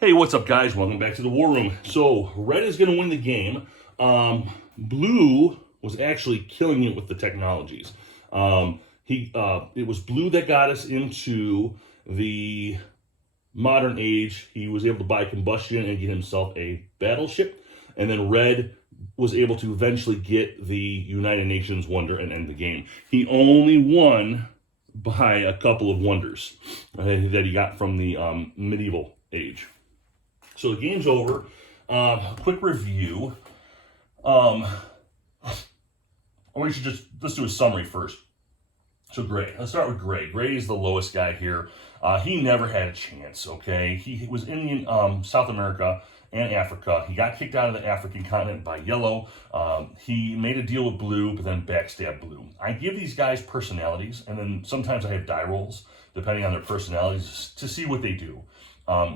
Hey, what's up, guys? Welcome back to the War Room. So, red is going to win the game. Blue was actually killing it with the technologies. It was blue that got us into the modern age. He was able to buy combustion and get himself a battleship, and then red was able to eventually get the United Nations wonder and end the game. He only won by a couple of wonders that he got from the medieval age. So the game's over. Quick review. Let's do a summary first. So Gray, let's start with Gray. Gray is the lowest guy here. He never had a chance, okay? He was in South America and Africa. He got kicked out of the African continent by Yellow. He made a deal with Blue, but then backstabbed Blue. I give these guys personalities, and then sometimes I have die rolls, depending on their personalities, to see what they do.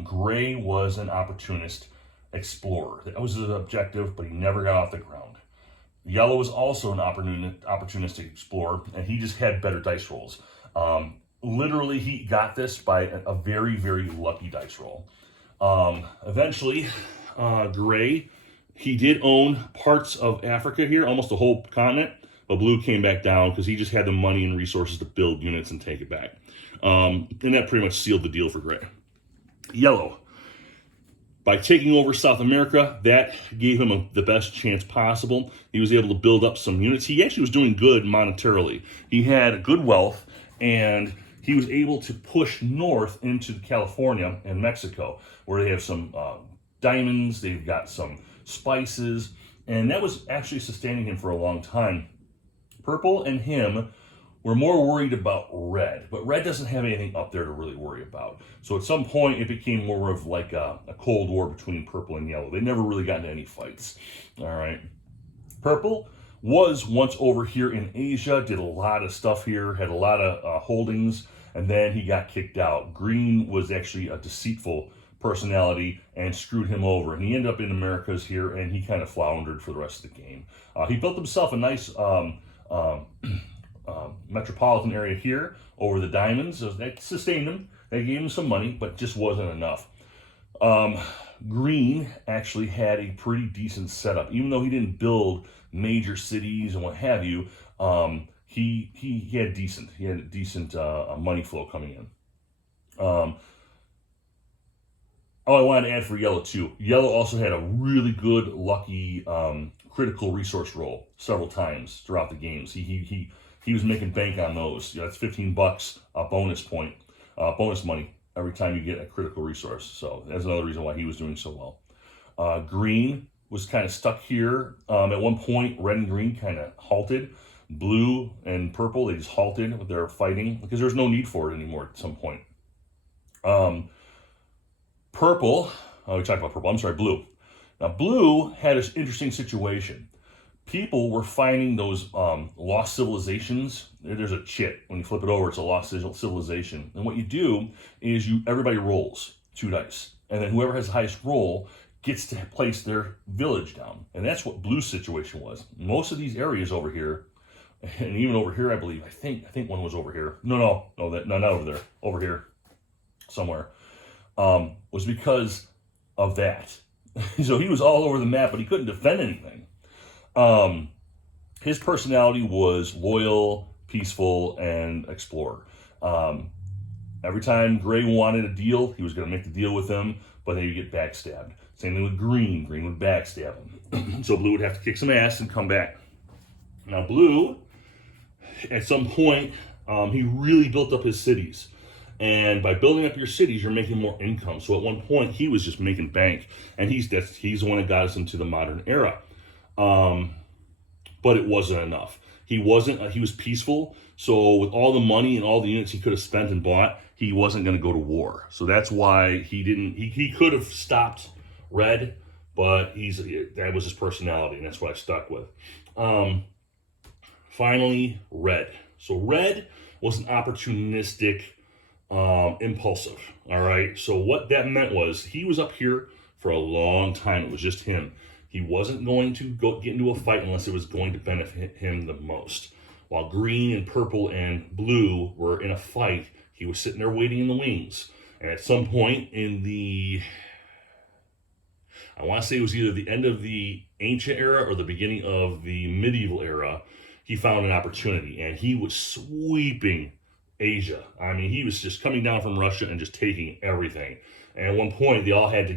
Gray was an opportunist explorer. That was his objective, but he never got off the ground. Yellow was also an opportunistic explorer, and he just had better dice rolls. Literally, he got this by a very, very lucky dice roll. Eventually, Gray, he did own parts of Africa here, almost the whole continent, but Blue came back down because he just had the money and resources to build units and take it back. And that pretty much sealed the deal for Gray. Yellow, by taking over South America, that gave him the best chance possible. He was able to build up some units. He actually was doing good monetarily. He had good wealth, and he was able to push north into California and Mexico, where they have some diamonds, they've got some spices, and that was actually sustaining him for a long time. Purple and him were more worried about red, but red doesn't have anything up there to really worry about. So at some point, it became more of like a Cold War between purple and yellow. They never really got into any fights. All right. Purple was once over here in Asia, did a lot of stuff here, had a lot of holdings, and then he got kicked out. Green was actually a deceitful personality and screwed him over, and he ended up in Americas here, and he kind of floundered for the rest of the game. He built himself a nice metropolitan area here over the diamonds. So that sustained him. They gave him some money, but just wasn't enough. Green actually had a pretty decent setup, even though he didn't build major cities and what have you. He had a decent money flow coming in. I wanted to add for Yellow too. Yellow also had a really good, lucky critical resource roll several times throughout the games. He was making bank on those. That's $15 bonus money every time you get a critical resource. So that's another reason why he was doing so well. Green was kind of stuck here. At one point, red and green kind of halted. Blue and purple, they just halted with their fighting because there's no need for it anymore at some point. Purple, we talked about purple, I'm sorry, blue. Now, blue had an interesting situation. People were finding those lost civilizations. There's a chit. When you flip it over, it's a lost civilization. And what you do is everybody rolls 2 dice. And then whoever has the highest roll gets to place their village down. And that's what Blue's situation was. Most of these areas over here, and even over here, I believe, I think one was over here. No, not over there. Over here somewhere. Was because of that. So he was all over the map, but he couldn't defend anything. His personality was loyal, peaceful, and explorer. Every time Gray wanted a deal, he was going to make the deal with him, but then he'd get backstabbed. Same thing with Green. Green would backstab him. So Blue would have to kick some ass and come back. Now Blue, at some point, he really built up his cities. And by building up your cities, you're making more income. So at one point, he was just making bank. And he's the one that got us into the modern era. But it wasn't enough. He was peaceful. So with all the money and all the units he could have spent and bought, he wasn't going to go to war. So that's why he could have stopped red, but that was his personality, and that's what I stuck with. Finally, red. So red was an opportunistic, impulsive. All right. So what that meant was he was up here for a long time. It was just him. He wasn't going to get into a fight unless it was going to benefit him the most. While green and purple and blue were in a fight, he was sitting there waiting in the wings. And at some point in the I want to say it was either the end of the ancient era or the beginning of the medieval era. He found an opportunity, and he was sweeping Asia. I mean, he was just coming down from Russia and just taking everything. And at one point, they all had to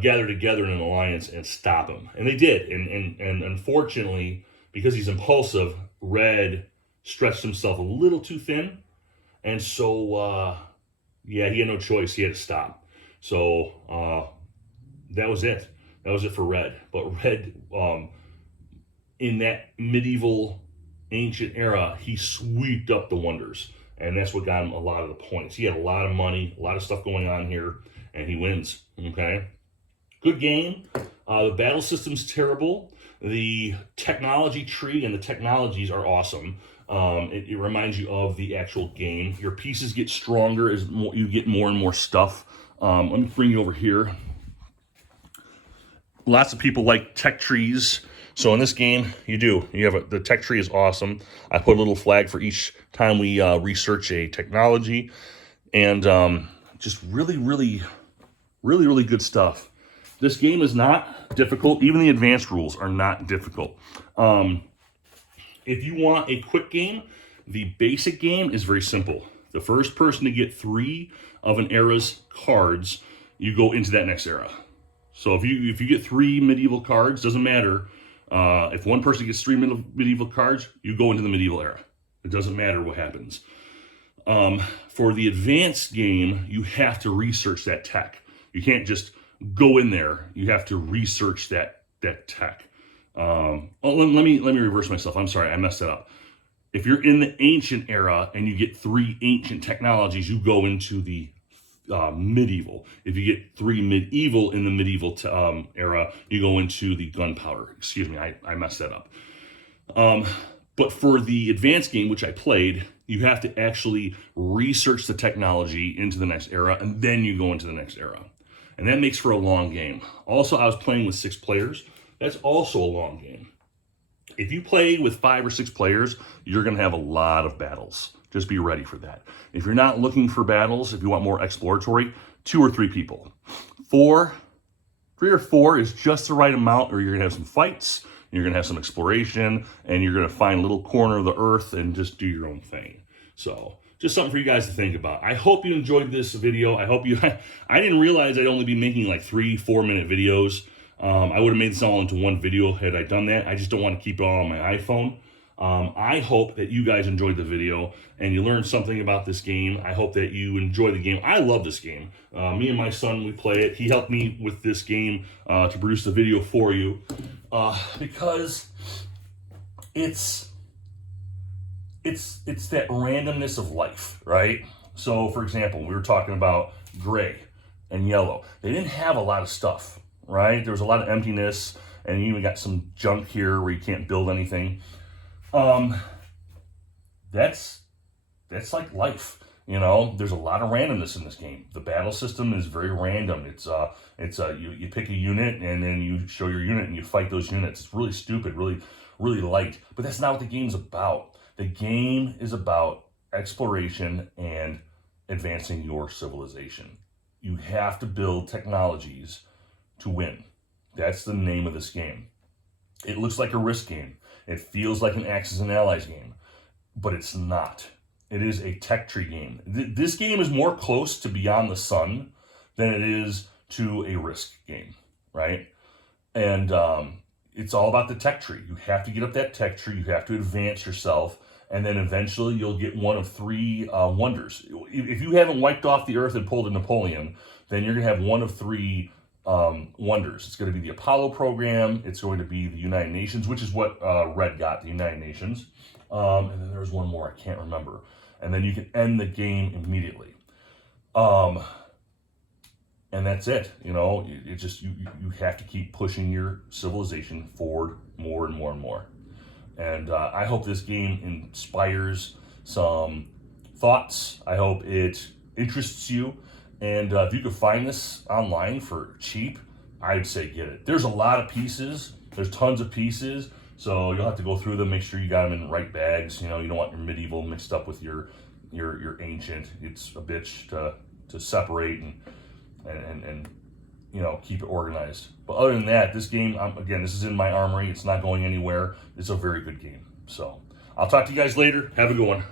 gather together in an alliance and stop him, and they did. And unfortunately, because he's impulsive, Red stretched himself a little too thin, and so yeah, he had no choice. He had to stop. So that was it. That was it for Red. But Red, in that medieval ancient era, he sweeped up the wonders, and that's what got him a lot of the points. He had a lot of money, a lot of stuff going on here, and he wins. Okay, good game. The battle system's terrible. The technology tree and the technologies are awesome. It reminds you of the actual game. Your pieces get stronger as you get more and more stuff. Let me bring you over here. Lots of people like tech trees. So in this game, you have the tech tree is awesome. I put a little flag for each time we research a technology, and just really good stuff. This game is not difficult. Even the advanced rules are not difficult. If you want a quick game, the basic game is very simple. The first person to get 3 of an era's cards, you go into that next era. So if you get 3 medieval cards, doesn't matter. If one person gets 3 medieval cards, you go into the medieval era. It doesn't matter what happens. For the advanced game, you have to research that tech. You can't just go in there. You have to research that tech. Let me reverse myself. I'm sorry, I messed that up. If you're in the ancient era and you get 3 ancient technologies, you go into the medieval. If you get 3 medieval in the medieval era, you go into the gunpowder. Excuse me, I messed that up. But for the advanced game, which I played, you have to actually research the technology into the next era, and then you go into the next era. And that makes for a long game. Also, I was playing with 6 players. That's also a long game. If you play with 5 or 6 players, you're going to have a lot of battles. Just be ready for that. If you're not looking for battles, if you want more exploratory, 2 or 3 people. 3 or 4 is just the right amount, or you're going to have some fights, you're going to have some exploration, and you're going to find a little corner of the earth and just do your own thing. So just something for you guys to think about. I hope you enjoyed this video. I didn't realize I'd only be making like 3-4 minute videos. I would have made this all into one video had I done that. I just don't want to keep it all on my iPhone. I hope that you guys enjoyed the video and you learned something about this game. I hope that you enjoy the game. I love this game. Me and my son, we play it. He helped me with this game to produce the video for you because it's that randomness of life, right? So, for example, we were talking about gray and yellow. They didn't have a lot of stuff, right? There was a lot of emptiness, and you even got some junk here where you can't build anything. That's like life, you know. There's a lot of randomness in this game. The battle system is very random. You pick a unit and then you show your unit and you fight those units. It's really stupid, really light. But that's not what the game's about. The game is about exploration and advancing your civilization. You have to build technologies to win. That's the name of this game. It looks like a Risk game. It feels like an Axis and Allies game, but it's not. It is a tech tree game. This game is more close to Beyond the Sun than it is to a Risk game, right? And it's all about the tech tree. You have to get up that tech tree. You have to advance yourself, and then eventually you'll get one of 3 wonders. If you haven't wiped off the earth and pulled a Napoleon, then you're going to have one of 3 wonders. It's going to be the Apollo program. It's going to be the United Nations, which is what Red got, the United Nations. And then there's one more, I can't remember. And then you can end the game immediately. And that's it. You know, it just, you have to keep pushing your civilization forward more and more and more. And I hope this game inspires some thoughts. I hope it interests you. And if you could find this online for cheap, I'd say get it. There's a lot of pieces. There's tons of pieces. So you'll have to go through them, make sure you got them in the right bags. You know, you don't want your medieval mixed up with your ancient. It's a bitch to separate and keep it organized. But other than that, this game, again, this is in my armory. It's not going anywhere. It's a very good game. So I'll talk to you guys later. Have a good one.